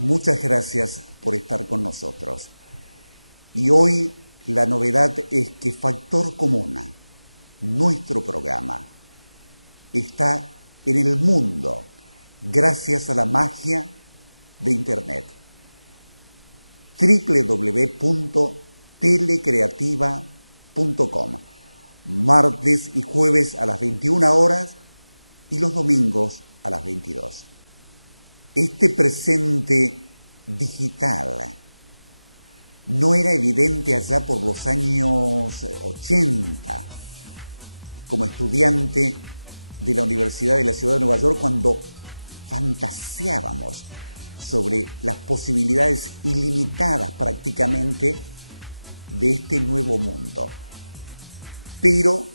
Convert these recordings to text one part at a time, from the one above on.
Muchas gracias por estar con nosotros. Y hoy la novedad es que Factor Comuna, nuestro programa, está en el mundo gracias a la magia de Internet. www.telecreativa.com, martes y jueves a las 21 horas y los domingos a las 22. Este presente digital no era evidente allá por los años 80, como estudiante de la Universidad de la Ciudad de Nueva York, cuando fantaseábamos sobre las posibilidades ilimitadas prácticamente de este nuevo mundo. Pero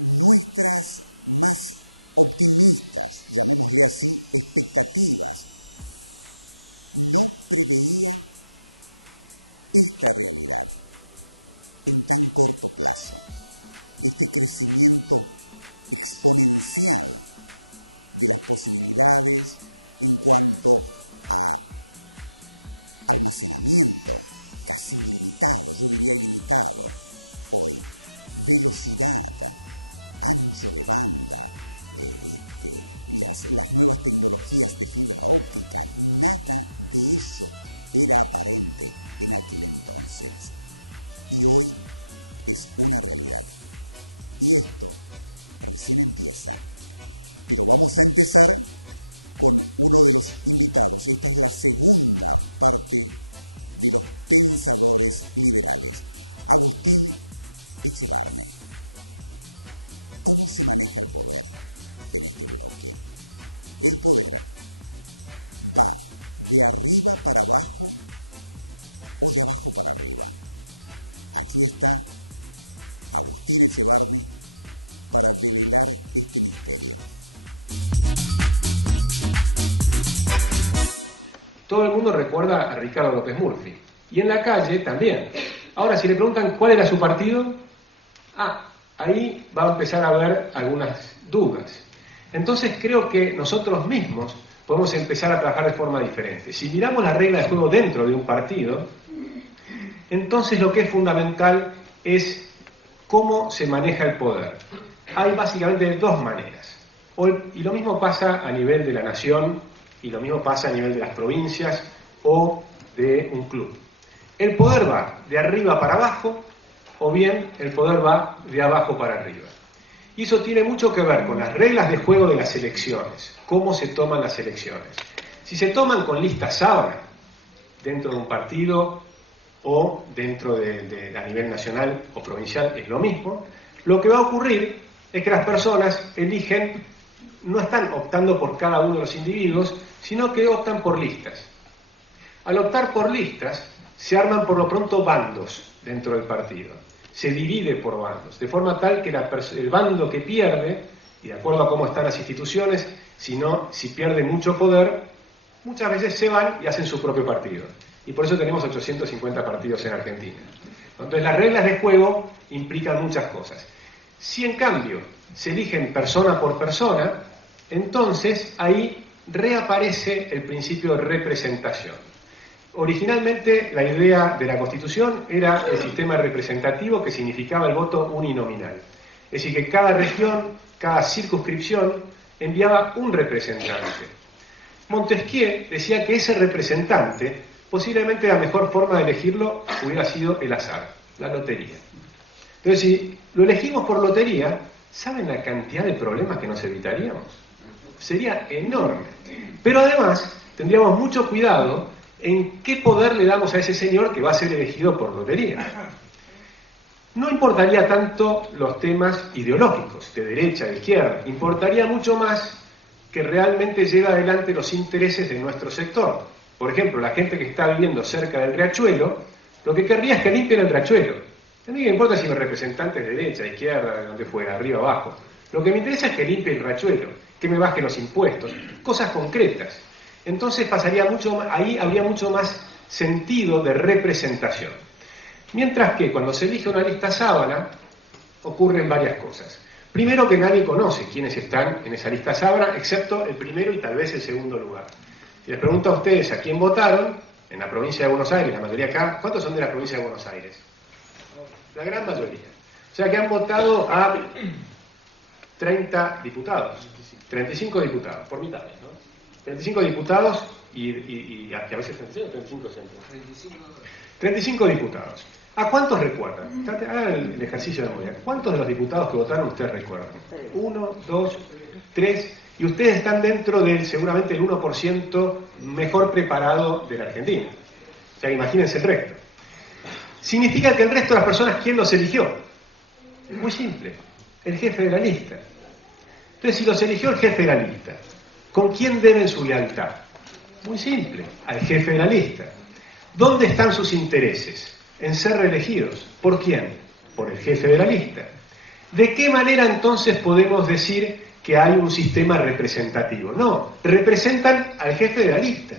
nuestras más optimistas, llamémosle así, expectativas, no preveía esta realidad en tan corto plazo, este crecimiento exponencial de las posibilidades en cuanto a almacenamiento casi ilimitado, yo diría ilimitado hoy, velocidad, ancho de banda, las nuevas tecnologías de fibra óptica, nada de eso era aparente en aquel entonces. Y hoy es una realidad. Y esto recién empieza. Pero vamos a empezar con uno de los invitados. Esta es la segunda parte de los pensadores liberales. Agustín Echevarne. ¿Cómo se maneja el poder en este bloque? El poder va de arriba para abajo o de abajo para arriba. Aquí está Agustín Echevarne para develar este misterio. Todo el mundo recuerda a Ricardo López Murphy. Y en la calle también. Ahora, si le preguntan cuál era su partido, ahí va a empezar a haber algunas dudas. Entonces creo que nosotros mismos podemos empezar a trabajar de forma diferente. Si miramos las reglas de juego dentro de un partido, entonces lo que es fundamental es cómo se maneja el poder. Hay básicamente dos maneras. Y lo mismo pasa a nivel de la nación, y lo mismo pasa a nivel de las provincias o de un club. El poder va de arriba para abajo, o bien el poder va de abajo para arriba. Y eso tiene mucho que ver con las reglas de juego de las elecciones, cómo se toman las elecciones. Si se toman con lista sábana, dentro de un partido o dentro a nivel nacional o provincial es lo mismo, lo que va a ocurrir es que las personas eligen, no están optando por cada uno de los individuos, sino que optan por listas. Al optar por listas, se arman por lo pronto bandos dentro del partido. Se divide por bandos, de forma tal que el bando que pierde, y de acuerdo a cómo están las instituciones, si pierde mucho poder, muchas veces se van y hacen su propio partido. Y por eso tenemos 850 partidos en Argentina. Entonces las reglas de juego implican muchas cosas. Si en cambio se eligen persona por persona, entonces ahí reaparece el principio de representación. Originalmente la idea de la Constitución era el sistema representativo, que significaba el voto uninominal. Es decir, que cada región, cada circunscripción enviaba un representante. Montesquieu decía que ese representante, posiblemente la mejor forma de elegirlo hubiera sido el azar, la lotería. Entonces, si lo elegimos por lotería, ¿saben la cantidad de problemas que nos evitaríamos? Sería enorme. Pero además, tendríamos mucho cuidado en qué poder le damos a ese señor que va a ser elegido por lotería. No importaría tanto los temas ideológicos, de derecha, de izquierda, importaría mucho más que realmente lleve adelante los intereses de nuestro sector. Por ejemplo, la gente que está viviendo cerca del riachuelo, lo que querría es que limpien el riachuelo. A mí me importa si mi representante es de derecha, de izquierda, de donde fuera, arriba, abajo. Lo que me interesa es que limpie el riachuelo, que me baje los impuestos, cosas concretas. Entonces ahí habría mucho más sentido de representación. Mientras que cuando se elige una lista sábana, ocurren varias cosas. Primero, que nadie conoce quiénes están en esa lista sábana, excepto el primero y tal vez el segundo lugar. Si les pregunto a ustedes a quién votaron, en la provincia de Buenos Aires, la mayoría acá, ¿cuántos son de la provincia de Buenos Aires? La gran mayoría. O sea que han votado a 30 diputados, 35 diputados, por mitad, ¿no? 35 diputados y a veces 35 centros. 35 diputados. ¿A cuántos recuerdan? Hagan el ejercicio de memoria. ¿Cuántos de los diputados que votaron ustedes recuerdan? 1, 2, 3, y ustedes están dentro del seguramente el 1% mejor preparado de la Argentina. O sea, imagínense el resto. Significa que el resto de las personas, ¿quién los eligió? Es muy simple, el jefe de la lista. Entonces, si los eligió el jefe de la lista, ¿con quién deben su lealtad? Muy simple, al jefe de la lista. ¿Dónde están sus intereses? En ser reelegidos. ¿Por quién? Por el jefe de la lista. ¿De qué manera entonces podemos decir que hay un sistema representativo? No, representan al jefe de la lista.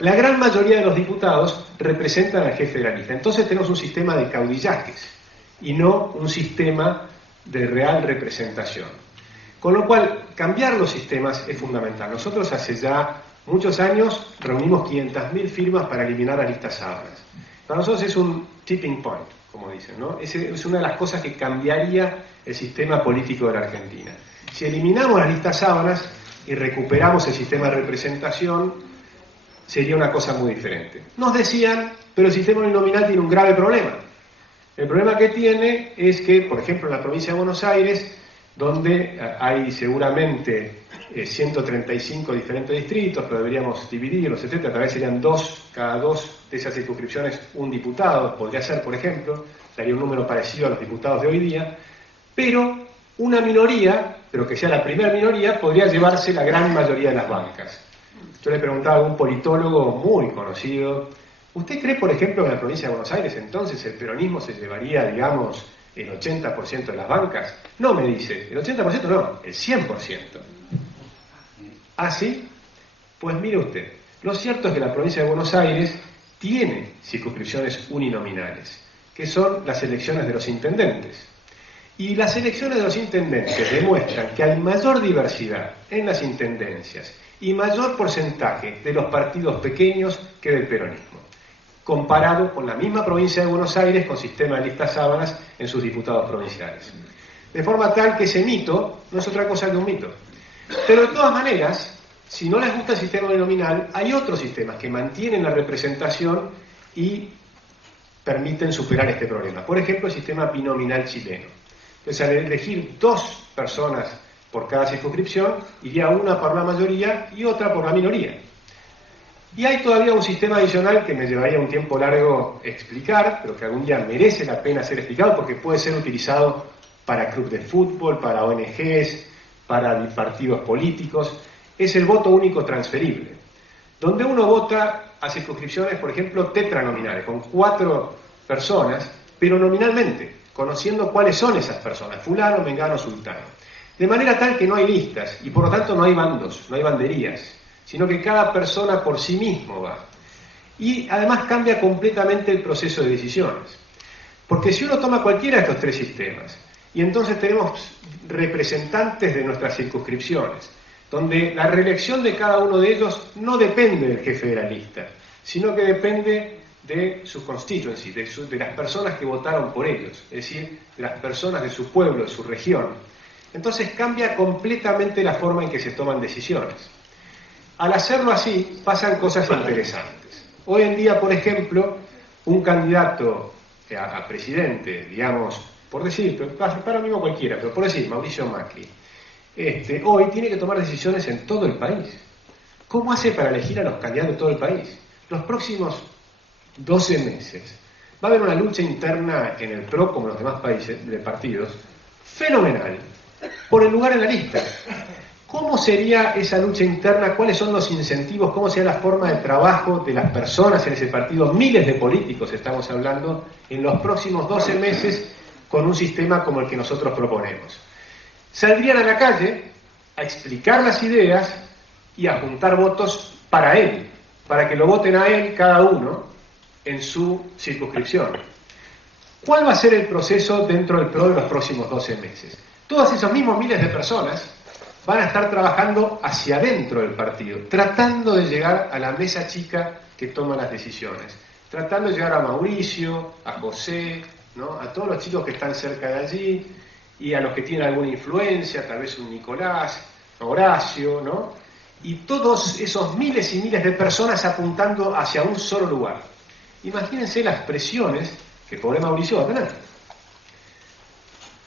La gran mayoría de los diputados representan al jefe de la lista. Entonces tenemos un sistema de caudillajes y no un sistema de real representación. Con lo cual, cambiar los sistemas es fundamental. Nosotros hace ya muchos años reunimos 500.000 firmas para eliminar las listas sábanas. Para nosotros es un tipping point, como dicen, ¿no? Es una de las cosas que cambiaría el sistema político de la Argentina. Si eliminamos las listas sábanas y recuperamos el sistema de representación, sería una cosa muy diferente. Nos decían, pero el sistema uninominal tiene un grave problema. El problema que tiene es que, por ejemplo, en la provincia de Buenos Aires, donde hay seguramente 135 diferentes distritos, pero deberíamos dividirlos, etc. Tal vez serían cada dos de esas circunscripciones un diputado, podría ser, por ejemplo, sería un número parecido a los diputados de hoy día, pero una minoría, pero que sea la primera minoría, podría llevarse la gran mayoría de las bancas. Yo le preguntaba a un politólogo muy conocido, ¿usted cree, por ejemplo, que en la provincia de Buenos Aires entonces el peronismo se llevaría, digamos, el 80% de las bancas? No, me dice, el 80% no, el 100%. ¿Ah, sí? Pues mire usted, lo cierto es que la provincia de Buenos Aires tiene circunscripciones uninominales, que son las elecciones de los intendentes. Y las elecciones de los intendentes demuestran que hay mayor diversidad en las intendencias y mayor porcentaje de los partidos pequeños que del peronismo, comparado con la misma provincia de Buenos Aires con sistema de listas sábanas en sus diputados provinciales. De forma tal que ese mito no es otra cosa que un mito. Pero de todas maneras, si no les gusta el sistema uninominal, hay otros sistemas que mantienen la representación y permiten superar este problema. Por ejemplo, el sistema binominal chileno. Entonces, al elegir 2 personas por cada circunscripción, iría una por la mayoría y otra por la minoría. Y hay todavía un sistema adicional que me llevaría un tiempo largo explicar, pero que algún día merece la pena ser explicado porque puede ser utilizado para clubes de fútbol, para ONGs, para partidos políticos. Es el voto único transferible, donde uno vota a circunscripciones, por ejemplo, tetranominales, con 4 personas, pero nominalmente, conociendo cuáles son esas personas, fulano, mengano, sultano. De manera tal que no hay listas, y por lo tanto no hay bandos, no hay banderías, sino que cada persona por sí mismo va. Y además cambia completamente el proceso de decisiones. Porque si uno toma cualquiera de estos 3 sistemas, y entonces tenemos representantes de nuestras circunscripciones, donde la reelección de cada uno de ellos no depende del jefe de la lista, sino que depende de su constituency, de las personas que votaron por ellos, es decir, de las personas de su pueblo, de su región. Entonces cambia completamente la forma en que se toman decisiones. Al hacerlo así, pasan cosas interesantes. Hoy en día, por ejemplo, un candidato a presidente, digamos, por decir, para mí cualquiera, pero por decir, Mauricio Macri, hoy tiene que tomar decisiones en todo el país. ¿Cómo hace para elegir a los candidatos de todo el país? Los próximos 12 meses va a haber una lucha interna en el PRO, como en los demás países, de partidos, fenomenal, por el lugar en la lista. ¿Cómo sería esa lucha interna? ¿Cuáles son los incentivos? ¿Cómo sería la forma de trabajo de las personas en ese partido? Miles de políticos estamos hablando en los próximos 12 meses con un sistema como el que nosotros proponemos. Saldrían a la calle a explicar las ideas y a juntar votos para él, para que lo voten a él cada uno en su circunscripción. ¿Cuál va a ser el proceso dentro del PRO de los próximos 12 meses? Todos esos mismos miles de personas van a estar trabajando hacia adentro del partido, tratando de llegar a la mesa chica que toma las decisiones, tratando de llegar a Mauricio, a José, ¿no? A todos los chicos que están cerca de allí y a los que tienen alguna influencia, tal vez un Nicolás, Horacio, ¿no? Y todos esos miles y miles de personas apuntando hacia un solo lugar. Imagínense las presiones que pobre Mauricio va a tener.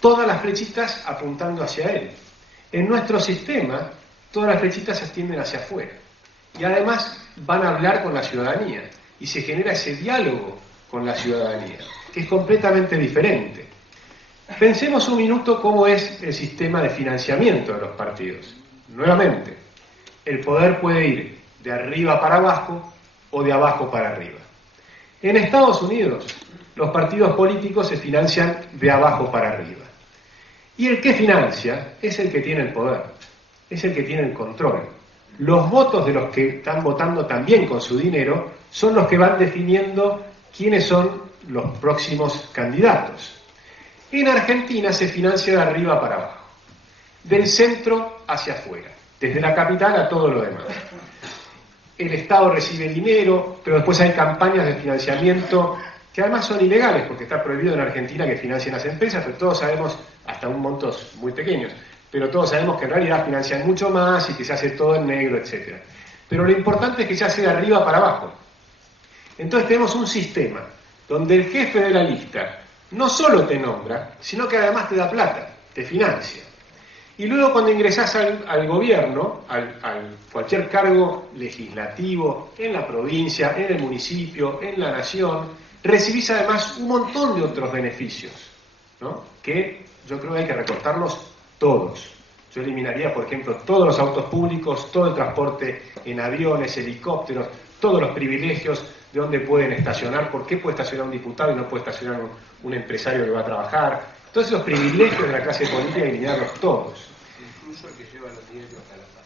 Todas las flechitas apuntando hacia él. En nuestro sistema, todas las flechitas se extienden hacia afuera. Y además van a hablar con la ciudadanía. Y se genera ese diálogo con la ciudadanía, que es completamente diferente. Pensemos un minuto cómo es el sistema de financiamiento de los partidos. Nuevamente, el poder puede ir de arriba para abajo o de abajo para arriba. En Estados Unidos, los partidos políticos se financian de abajo para arriba. Y el que financia es el que tiene el poder, es el que tiene el control. Los votos de los que están votando también con su dinero son los que van definiendo quiénes son los próximos candidatos. En Argentina se financia de arriba para abajo, del centro hacia afuera, desde la capital a todo lo demás. El Estado recibe dinero, pero después hay campañas de financiamiento que además son ilegales, porque está prohibido en Argentina que financien las empresas, pero todos sabemos, hasta un montos muy pequeños, pero todos sabemos que en realidad financian mucho más y que se hace todo en negro, etc. Pero lo importante es que se hace de arriba para abajo. Entonces tenemos un sistema donde el jefe de la lista no solo te nombra, sino que además te da plata, te financia. Y luego cuando ingresás al gobierno, al cualquier cargo legislativo, en la provincia, en el municipio, en la nación, recibís además un montón de otros beneficios, ¿no? Que yo creo que hay que recortarlos todos. Yo eliminaría, por ejemplo, todos los autos públicos, todo el transporte en aviones, helicópteros, todos los privilegios de dónde pueden estacionar, por qué puede estacionar un diputado y no puede estacionar un empresario que va a trabajar. Todos esos privilegios de la clase política hay que eliminarlos todos. Incluso el que lleva los nietos hasta la paz.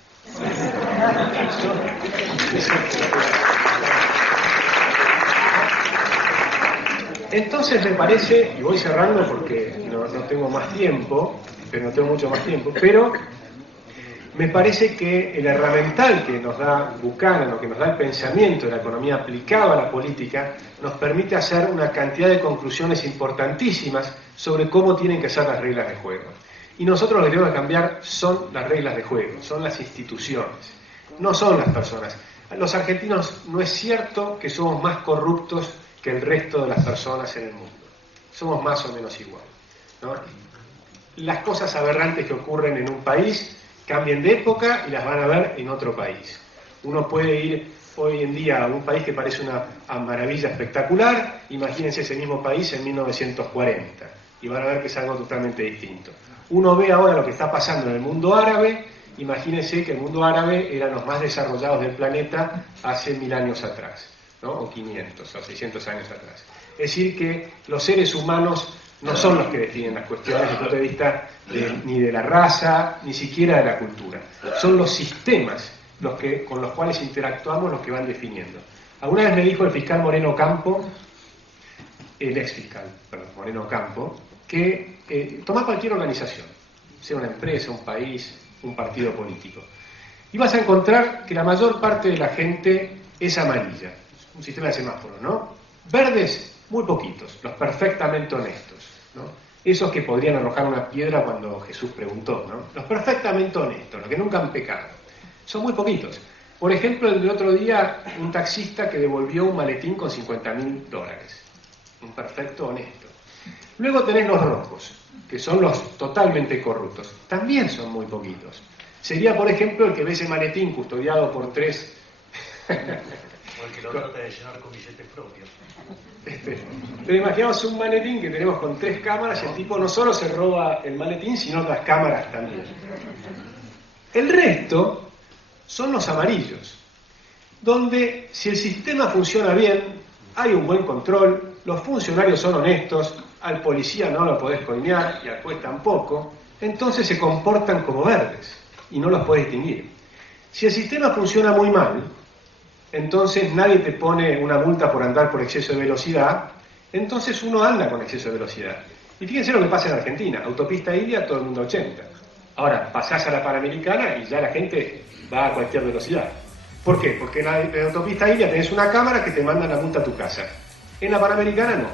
Entonces me parece, y voy cerrando porque no tengo más tiempo, pero no tengo mucho más tiempo, pero me parece que el herramental que nos da Buchanan, o que nos da el pensamiento de la economía aplicado a la política, nos permite hacer una cantidad de conclusiones importantísimas sobre cómo tienen que ser las reglas de juego. Y nosotros lo que tenemos que cambiar son las reglas de juego, son las instituciones, no son las personas. Los argentinos no es cierto que somos más corruptos que el resto de las personas en el mundo. Somos más o menos igual, ¿no? Las cosas aberrantes que ocurren en un país cambian de época y las van a ver en otro país. Uno puede ir hoy en día a un país que parece una maravilla espectacular, imagínense ese mismo país en 1940, y van a ver que es algo totalmente distinto. Uno ve ahora lo que está pasando en el mundo árabe, imagínense que el mundo árabe eran los más desarrollados del planeta hace 1000 años atrás, ¿no? O 500 o 600 años atrás. Es decir, que los seres humanos no son los que definen las cuestiones desde el punto de vista ni de la raza, ni siquiera de la cultura. Son los sistemas con los cuales interactuamos los que van definiendo. Alguna vez me dijo el fiscal Moreno Campo, el ex fiscal, Moreno Campo, que toma cualquier organización, sea una empresa, un país, un partido político, y vas a encontrar que la mayor parte de la gente es amarilla, un sistema de semáforos, ¿no? Verdes, muy poquitos, los perfectamente honestos, ¿no? Esos que podrían arrojar una piedra cuando Jesús preguntó, ¿no? Los perfectamente honestos, los que nunca han pecado, son muy poquitos. Por ejemplo, el otro día, un taxista que devolvió un maletín con $50.000, un perfecto honesto. Luego tenés los rojos, que son los totalmente corruptos, también son muy poquitos. Sería, por ejemplo, el que ve ese maletín custodiado por 3... O el que lo trata de llenar con billetes propios. Pero imaginamos un maletín que tenemos con 3 cámaras y el tipo no solo se roba el maletín, sino las cámaras también. El resto son los amarillos, donde si el sistema funciona bien, hay un buen control, los funcionarios son honestos, al policía no lo podés coimear y al juez tampoco, entonces se comportan como verdes y no los podés distinguir. Si el sistema funciona muy mal, entonces nadie te pone una multa por andar por exceso de velocidad, entonces uno anda con exceso de velocidad. Y fíjense lo que pasa en Argentina, autopista Ilia, todo el mundo 80, Ahora, pasás a la Panamericana y ya la gente va a cualquier velocidad. ¿Por qué? Porque en la autopista India tenés una cámara que te manda la multa a tu casa. En la Panamericana no.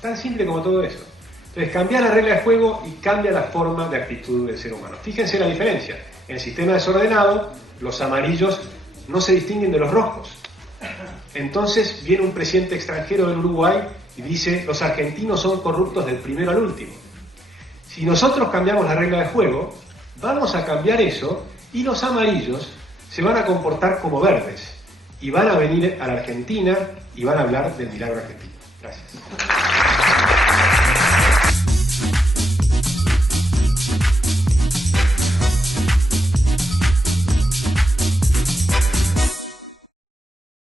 Tan simple como todo eso. Entonces cambia la regla de juego y cambia la forma de actitud del ser humano. Fíjense la diferencia. En el sistema desordenado, los amarillos no se distinguen de los rojos. Entonces viene un presidente extranjero del Uruguay y dice, los argentinos son corruptos del primero al último. Si nosotros cambiamos la regla de juego, vamos a cambiar eso y los amarillos se van a comportar como verdes y van a venir a la Argentina y van a hablar del milagro argentino. Gracias.